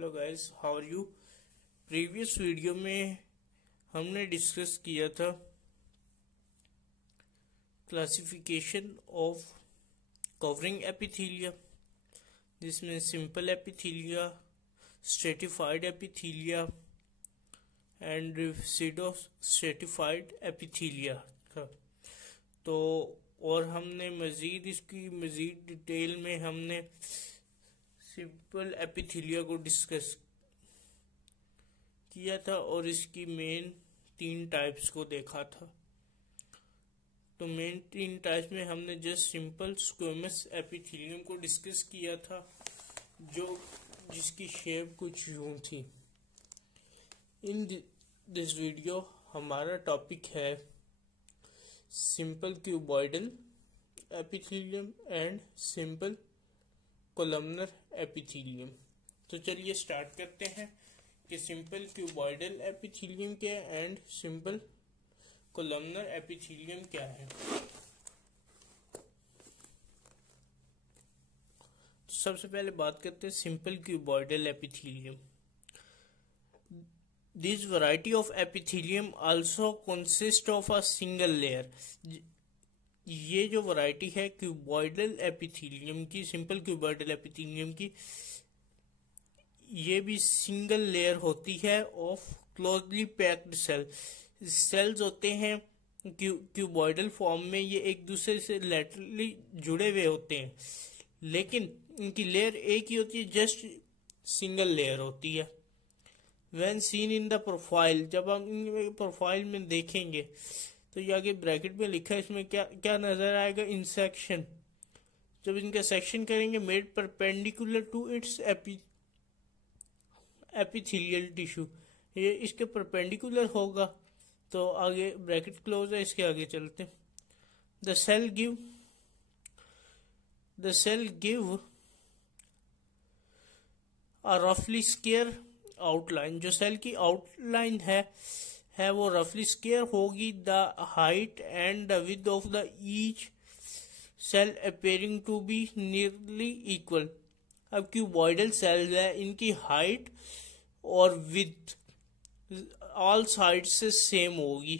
Hello guys, how are you. Previous video में हमने discuss किया था क्लासिफिकेशन ऑफ कवरिंग एपिथेलिया, जिसमें simple epithelia, stratified epithelia and pseudo stratified epithelia था। तो और हमने मज़ीद डिटेल में हमने सिंपल एपिथेलिया को डिस्कस किया था और इसकी मेन 3 टाइप्स को देखा था। तो मेन 3 टाइप्स में हमने जस्ट सिंपल स्क्वेमस एपिथेलियम को डिस्कस किया था, जिसकी शेप कुछ यूं थी। इन दिस वीडियो हमारा टॉपिक है simple cuboidal epithelium and simple columnar epithelium. तो चलिए स्टार्ट करते हैं कि सिंपल क्यूबॉइडल एपिथेलियम क्या है एंड सिंपल कोलमनर एपिथेलियम क्या है। तो सबसे पहले बात करते हैं simple cuboidal epithelium. This variety of epithelium also consist of a single layer. ये जो वैरायटी है क्यूबॉइडल एपिथेलियम की, सिंपल क्यूबॉइडल एपिथेलियम की, ये भी सिंगल लेयर होती है ऑफ क्लोजली पैक्ड सेल्स होते हैं क्यूबॉइडल फॉर्म में। ये एक दूसरे से लैटरली जुड़े हुए होते हैं, लेकिन इनकी लेयर एक ही होती है, जस्ट सिंगल लेयर होती है। When seen in the profile, जब हम इन प्रोफाइल में देखेंगे तो ये आगे ब्रैकेट में लिखा है, इसमें क्या नजर आएगा, इन सेक्शन। जब इनका सेक्शन करेंगे, made perpendicular to its epithelial tissue, ये इसके परपेंडिकुलर होगा। तो आगे ब्रैकेट क्लोज है, इसके आगे चलते हैं। द सेल गिव अ रफली स्क्वायर आउटलाइन। जो सेल की आउटलाइन है वो रफली स्क्वायर होगी। The height and the width of the each cell appearing to be nearly equal. अब क्यूबॉइडल सेल है, इनकी हाइट और विड्थ ऑल साइड से सेम होगी,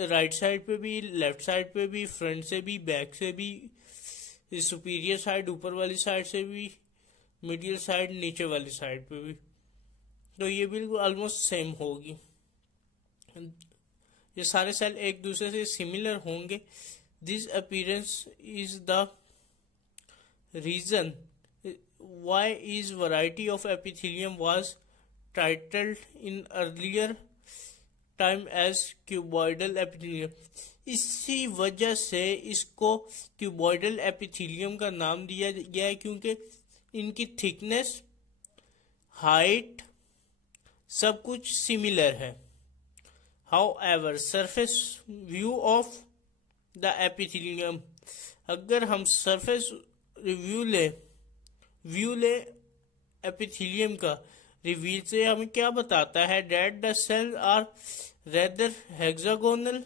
राइट साइड पे भी, लेफ्ट साइड पे भी, फ्रंट से भी, बैक से भी, सुपीरियर साइड ऊपर वाली साइड से भी, मिडिल साइड नीचे वाली साइड पे भी। तो ये बिल्कुल ऑलमोस्ट सेम होगी। ये सारे सेल एक दूसरे से सिमिलर होंगे। This appearance is the reason why is variety of epithelium was titled in earlier time as cuboidal epithelium. इसी वजह से इसको क्यूबॉइडल एपिथेलियम का नाम दिया गया है, क्योंकि इनकी थिकनेस, हाइट, सब कुछ सिमिलर है। However surface view of the epithelium, अगर हम सरफेस व्यू ले एपिथेलियम का, रिवील से हमें क्या बताता है, that the cell are rather hexagonal.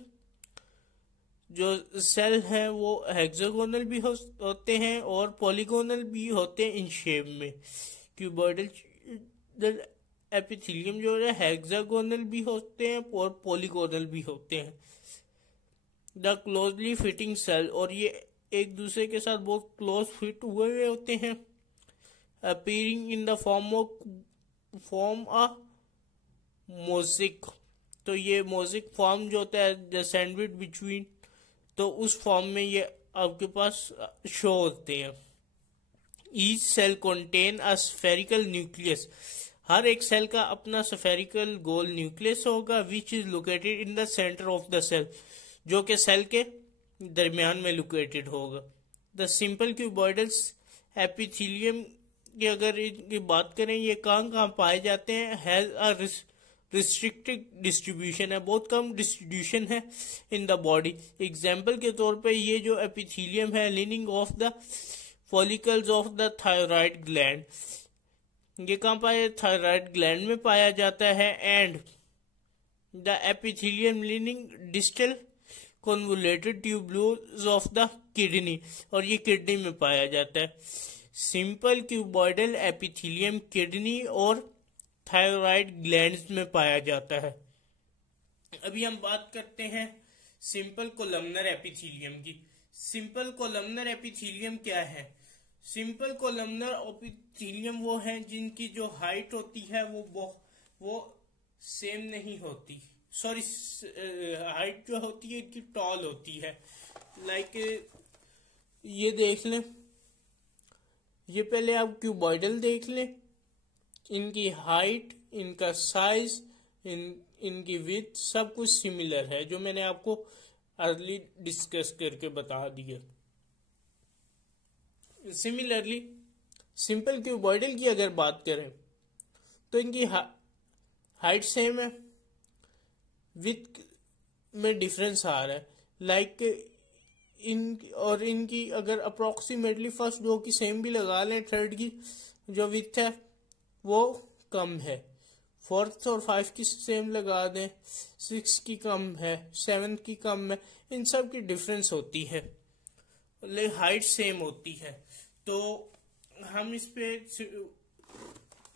जो सेल हैं वो हेक्सागोनल भी होते हैं और पॉलीगोनल भी होते हैं इन शेप में। क्यूबॉइडल एपिथेलियम जो है हेक्सागोनल भी होते हैं और पॉलीगोनल भी होते हैं। द क्लोजली फिटिंग सेल, और ये एक दूसरे के साथ बहुत क्लोज फिट हुए होते हैं। Appearing in the form a mosaic, तो ये मोज़ेक फॉर्म जो होता है द सैंडविच बिटवीन, तो उस फॉर्म में ये आपके पास शो होते हैं। Each cell contain a spherical nucleus, हर एक सेल का अपना स्फेरिकल गोल न्यूक्लियस होगा, which is located in the centre of the cell, जो कि सेल के दरमियान में लोकेटेड होगा। द सिंपल क्यूबॉइडल एपिथेलियम की अगर इनकी बात करें, ये कहाँ पाए जाते हैं, हैज अ रिस्ट्रिक्टेड डिस्ट्रीब्यूशन है, बहुत कम डिस्ट्रीब्यूशन है इन द बॉडी। एग्जाम्पल के तौर पे ये जो एपिथेलियम है, leaning of the follicles of the thyroid gland, ये कहाँ पाया, थायराइड ग्लैंड में पाया जाता है। And the epithelium leaning distal convoluted tubules of the kidney, और ये किडनी में पाया जाता है। सिंपल क्यूबॉइडल एपिथेलियम किडनी और थायराइड ग्लैंड्स में पाया जाता है। अभी हम बात करते हैं सिंपल कोलमनर एपिथेलियम की। सिंपल कोलमनर एपिथेलियम क्या है? सिंपल कोलमनर एपिथेलियम वो है जिनकी जो हाइट होती है वो सेम नहीं होती, सॉरी, हाइट जो होती है इनकी टॉल होती है। लाइक ये देख लें, ये पहले आप क्यूबॉइडल देख लें, इनकी हाइट, इनका साइज, इनकी विड्थ सब कुछ सिमिलर है, जो मैंने आपको अर्ली डिस्कस करके बता दिया। सिमिलरली सिंपल क्यूबॉइडल की अगर बात करें तो इनकी हाइट सेम है, विड्थ में डिफरेंस आ रहा है। लाइक इनकी अगर अप्रोक्सीमेटली फर्स्ट दो की सेम भी लगा लें, थर्ड की जो विड्थ है वो कम है, फोर्थ और 5 की सेम लगा दें, 6 की कम है, 7 की कम है, इन सब की डिफरेंस होती है, लेकिन हाइट सेम होती है। तो हम इस पे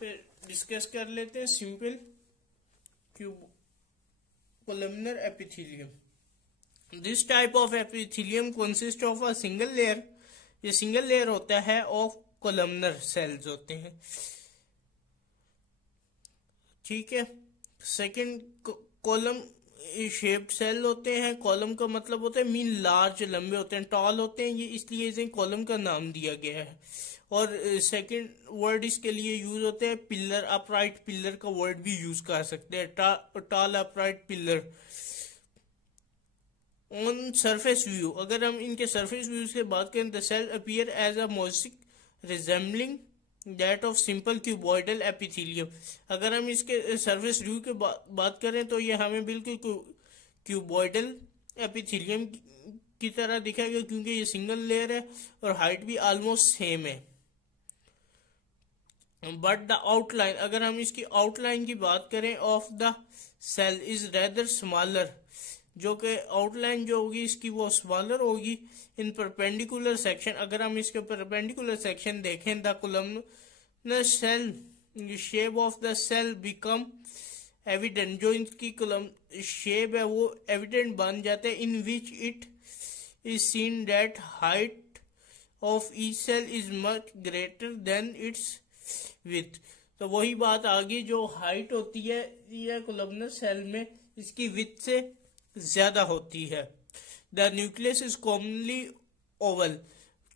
डिस्कस कर लेते हैं simple columnar epithelium. This type of epithelium consist of a single layer. ये सिंगल लेयर होता है ऑफ कोलमनर सेल्स होते हैं, ठीक है। सेकंड, कॉलम शेप्ड सेल होते हैं। कॉलम का मतलब होता है मीन लार्ज, लंबे होते हैं, टॉल होते हैं, ये इसलिए इसे कॉलम का नाम दिया गया है। और सेकंड वर्ड इसके लिए यूज होते हैं पिलर, अपराइट पिलर का वर्ड भी यूज कर सकते हैं, tall upright pillar. On surface view, अगर हम इनके सरफेस व्यू से बात करें, the cell appear as a mosaic resembling that of simple cuboidal epithelium. अगर हम इसके सरफेस व्यू की बात करें तो ये हमें बिल्कुल क्यूबॉइडल एपिथेलियम की तरह दिखेगा, क्योंकि ये सिंगल लेयर है और हाइट भी ऑलमोस्ट सेम है। बट द आउटलाइन, अगर हम इसकी आउटलाइन की बात करें of the cell is rather smaller, जो कि आउटलाइन जो होगी इसकी वो स्मॉलर होगी इन परपेंडिकुलर सेक्शन। अगर हम इसके परपेंडिकुलर सेक्शन देखें, the columnar cell shape of the cell become evident, जो इनकी कॉलम शेप है वो एविडेंट बन जाता है, in which it is seen that height of each cell is much greater than its with. तो वही बात आ गई, जो हाइट होती है ये कोलमनर सेल में इसकी विथ से ज्यादा होती है। The nucleus is commonly Oval,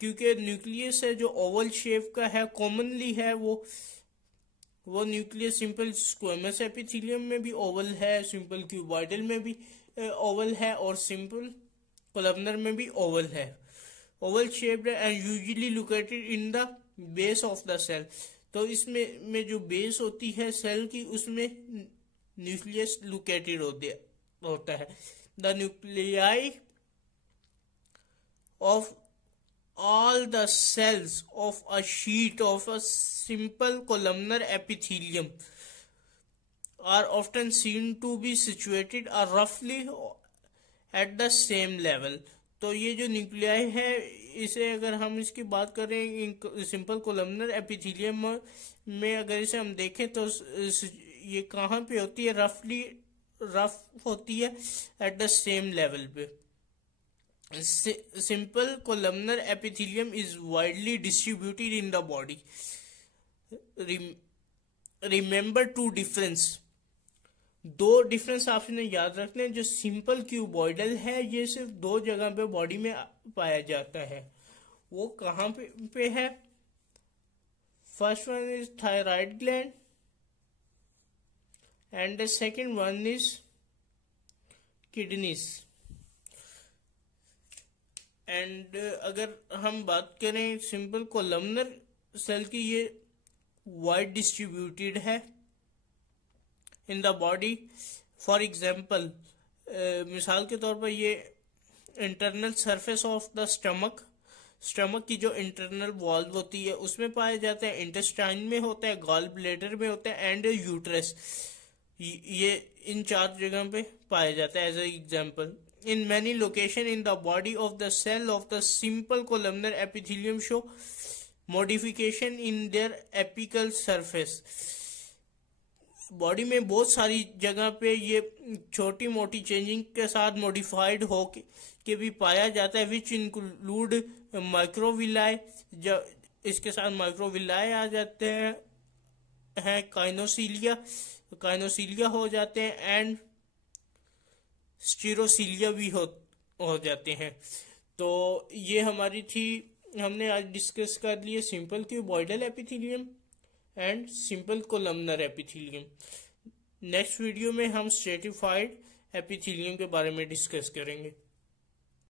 क्योंकि न्यूक्लियस है जो ओवल शेप का है, कॉमनली है वो न्यूक्लियस सिंपल स्क्वेमस एपिथेलियम में भी ओवल है, सिंपल क्यूबॉइडल में भी ओवल है, और सिंपल कोलमनर में भी ओवल है। Oval shaped and usually located in the base of the cell. तो इसमें जो बेस होती है सेल की, उसमें न्यूक्लियस लोकेटेड होता है। The nuclei of all the cells of a sheet of a simple columnar epithelium are often seen to be situated roughly at the same level। तो ये जो न्यूक्लियाई है, इसे अगर हम इसकी बात करें सिंपल कोलमनर एपिथेलियम में, अगर इसे हम देखें तो ये कहाँ पे होती है, रफ होती है एट द सेम लेवल पे। Simple columnar epithelium is widely distributed in the body. Remember two difference, दो डिफरेंस आपने याद रखने। जो सिंपल क्यूबॉइडल है ये सिर्फ दो जगह पे बॉडी में पाया जाता है, वो कहाँ पे है? First one is thyroid gland and the second one is kidneys. And अगर हम बात करें सिंपल कोलमनर सेल की, ये वाइड डिस्ट्रीब्यूटेड है in the body. For example, मिसाल के तौर पर ये internal surface of the stomach की जो इंटरनल वॉल होती है उसमें पाया जाता है, इंटेस्टाइन में होता है, गॉल ब्लैडर में होता है, एंड यूट्रस। ये इन 4 जगह पे पाया जाता है as a example. In many locations in the body of the cell of the simple columnar epithelium show modification in their apical surface. Body में बहुत सारी जगह पे ये छोटी मोटी चेंजिंग के साथ मॉडिफाइड हो के भी पाया जाता है, विच इंक्लूड माइक्रोविलाई। जब इसके साथ माइक्रोविलाई आ जाते हैं काइनोसिलिया हो जाते हैं, एंड स्टीरोसिलिया भी हो जाते हैं। तो ये हमारी थी, हमने आज डिस्कस कर लिए simple cuboidal epithelium and simple columnar epithelium. Next video में हम स्ट्रेटिफाइड एपिथेलियम के बारे में डिस्कस करेंगे।